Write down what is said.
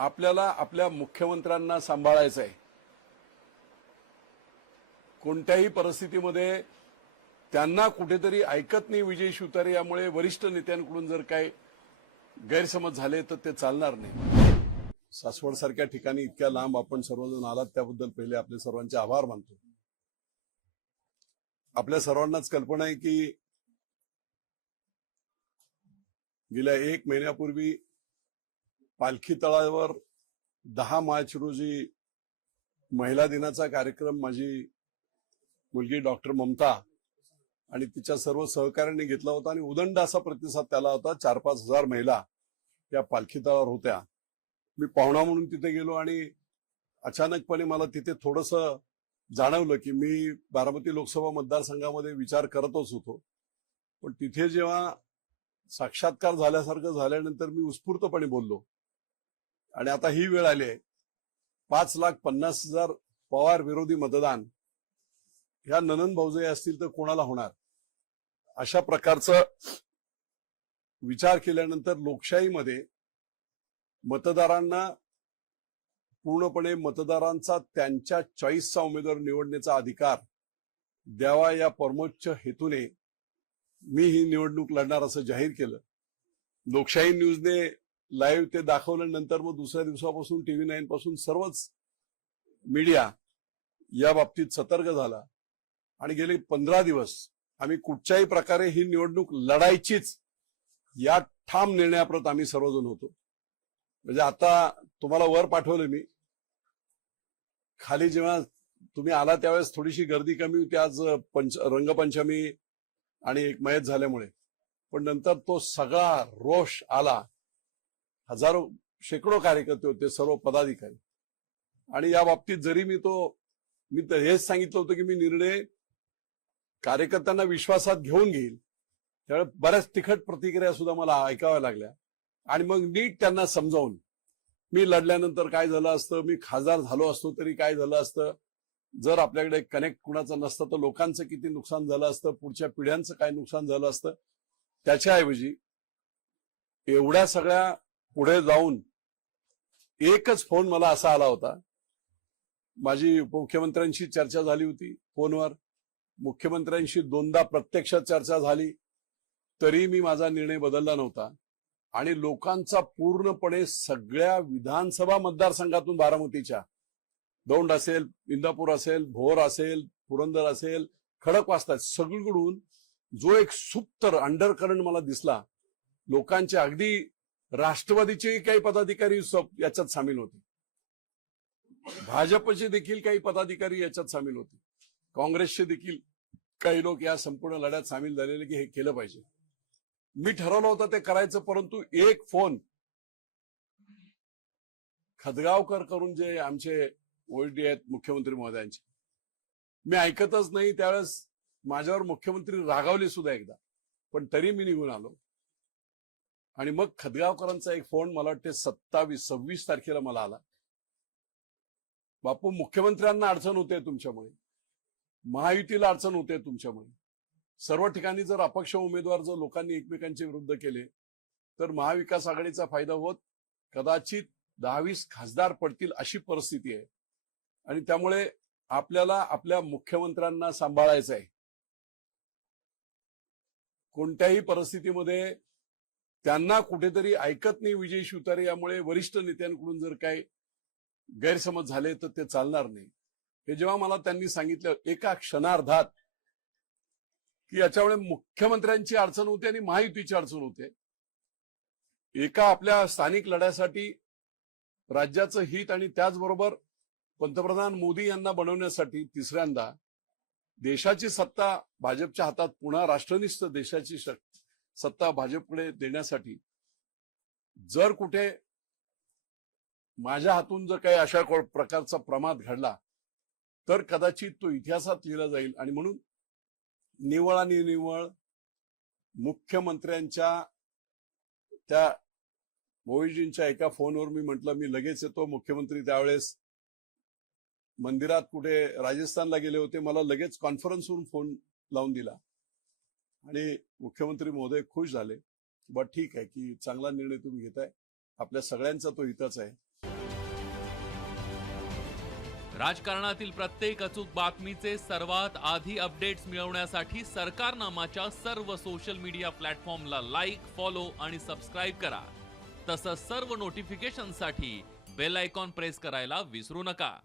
आपल्याला आपल्या मुख्यमंत्र्यांना सांभाळायचं आहे कोणत्याही परिस्थितीमध्ये त्यांना कुठेतरी ऐकत नाही विजय शिवतारे यामुळे वरिष्ठ नेत्यांकडून जर काय गैरसमज झाले तर ते चालणार नाही. सासवड सारख्या ठिकाणी इतक्या लांब आपण सर्वजण आलात त्याबद्दल पहिले आपले सर्वांचे आभार मानतो. आपल्या सर्वांनाच कल्पना आहे की गेल्या एक महिन्यापूर्वी पालखी तळावर दहा मार्च रोजी महिला दिनाचा कार्यक्रम माझी मुलगी डॉक्टर ममता आणि तिच्या सर्व सहकाऱ्यांनी घेतला होता आणि उदंड असा प्रतिसाद त्याला होता चार पाच हजार महिला या पालखी तळावर होत्या. मी पाहुणा म्हणून तिथे गेलो आणि अचानकपणे मला तिथे थोडस जाणवलं की मी बारामती लोकसभा मतदारसंघामध्ये विचार करतच होतो. पण तिथे जेव्हा साक्षात्कार झाल्यासारखं झाल्यानंतर मी उत्स्फूर्तपणे बोललो. आणि आता ही वेळ आली आहे. पाच लाख पन्नास हजार पवार विरोधी मतदान. ह्या ननन भाऊजे असतील तर कोणाला होणार? अशा प्रकारचं विचार केल्यानंतर लोकशाहीमध्ये मतदारांना पूर्णपणे मतदारांचा त्यांच्या चॉईसचा उमेदवार निवडण्याचा अधिकार द्यावा या परमोच्च हेतूने मी ही निवडणूक लढणार असं जाहीर केलं. लोकशाही न्यूजने लाईव्ह ते दाखवल्यानंतर मग दुसऱ्या दिवसापासून टीव्ही नाईन पासून सर्वच मीडिया या बाबतीत सतर्क झाला. आणि गेले पंधरा दिवस आम्ही कुठच्याही प्रकारे ही निवडणूक लढायचीच या ठाम निर्णयाप्रत आम्ही सर्वजण होतो. म्हणजे आता तुम्हाला वर पाठवलं मी. खाली जेव्हा तुम्ही आला त्यावेळेस थोडीशी गर्दी कमी होती. आज पंच रंगपंचमी आणि एक मयत झाल्यामुळे. पण नंतर तो सगळा रोष आला. हजारो शेकडो कार्यकर्ते होते सर्व पदाधिकारी. आणि या बाबतीत जरी मी तो मी तर हेच सांगितलं होतं की मी निर्णय कार्यकर्त्यांना विश्वासात घेऊन घेईल. त्यावेळेस बऱ्याच तिखट प्रतिक्रिया सुद्धा मला ऐकाव्या लागल्या. आणि मग नीट त्यांना समजावून मी लढल्यानंतर काय झालं असतं मी खासदार झालो असतो तरी काय झालं असतं जर आपल्याकडे कनेक्ट कुणाचं नसतं तर लोकांचं किती नुकसान झालं असतं पुढच्या पिढ्यांचं काय नुकसान झालं असतं त्याच्याऐवजी एवढ्या सगळ्या पुढे जाऊन एकच फोन मला असा आला होता. माझी उपमुख्यमंत्र्यांशी चर्चा झाली होती फोनवर. मुख्यमंत्र्यांशी दोनदा प्रत्यक्ष चर्चा झाली. तरी मी माझा निर्णय बदलला नव्हता. आणि लोकांचा पूर्णपणे सगळ्या विधानसभा मतदारसंघातून बारामतीच्या. दौंड असेल इंदापूर असेल भोर असेल पुरंदर असेल खडकवासला सगळीकडून जो एक सुप्तर अंडरकरंट मला दिसला. लोकांच्या अगदी राष्ट्रवादीचे काही पदाधिकारी याच्यात सामील होते. भाजपचे देखील काही पदाधिकारी याच्यात सामील होते. काँग्रेसचे देखील काही लोक या संपूर्ण लढ्यात सामील झालेले की हे केलं पाहिजे. मी ठरवलं होतं ते करायचं परंतु एक फोन खदगावकर करून जे आमचे ओळडी आहेत मुख्यमंत्री महोदयांचे. मी ऐकतच नाही त्यावेळेस माझ्यावर मुख्यमंत्री रागावले सुद्धा एकदा. पण तरी मी निघून आलो. आणि मग खदगावकरांचा एक फोन मला वाटते सत्तावीस सव्वीस तारखेला मला आला. बापू मुख्यमंत्र्यांना अडचण होते तुमच्यामुळे. महायुतीला अडचण होते तुमच्यामुळे. सर्व ठिकाणी जर अपक्ष उमेदवार जर लोकांनी एकमेकांचे विरुद्ध केले तर महाविकास आघाडीचा फायदा होत कदाचित दहावीस खासदार पडतील अशी परिस्थिती आहे. आणि त्यामुळे आपल्याला आपल्या मुख्यमंत्र्यांना सांभाळायचं आहे कोणत्याही परिस्थितीमध्ये त्यांना कुठेतरी ऐकत नाही विजय शिवतारे यामुळे वरिष्ठ नेत्यांकडून जर काय गैरसमज झाले तर ते चालणार नाही. हे जेव्हा मला त्यांनी सांगितलं एका क्षणार्धात की याच्यामुळे मुख्यमंत्र्यांची अडचण होते आणि महायुतीची अडचण होते. एका आपल्या स्थानिक लढ्यासाठी राज्याचं हित आणि त्याचबरोबर पंतप्रधान मोदी यांना बनवण्यासाठी तिसऱ्यांदा देशाची सत्ता भाजपच्या हातात पुन्हा राष्ट्रनिष्ठ देशाची सत्ता भाजपकडे देण्यासाठी जर कुठे माझ्या हातून जर काही अशा प्रकारचा प्रमाद घडला तर कदाचित तो इतिहासात लिहिला जाईल. आणि म्हणून निवळ आणि निवळ मुख्यमंत्र्यांच्या त्या मोहिजींच्या एका फोनवर मी म्हटलं मी लगेच येतो. मुख्यमंत्री त्यावेळेस मंदिरात कुठे राजस्थानला गेले होते. मला लगेच कॉन्फरन्सवरून फोन लावून दिला. आणि मुख्यमंत्री महोदय खुश झाले. बट ठीक आहे की चांगला निर्णय तुम्ही घेताय. आपल्या सगळ्यांचा तो हिताच आहे. राजकारणातील प्रत्येक अचूक बातमीचे सर्वात आधी अपडेट्स मिळवण्यासाठी सरकारनामाच्या सर्व सोशल मीडिया प्लॅटफॉर्मला लाईक फॉलो आणि सबस्क्राईब करा. तसंच सर्व नोटिफिकेशनसाठी बेल आयकॉन प्रेस करायला विसरू नका.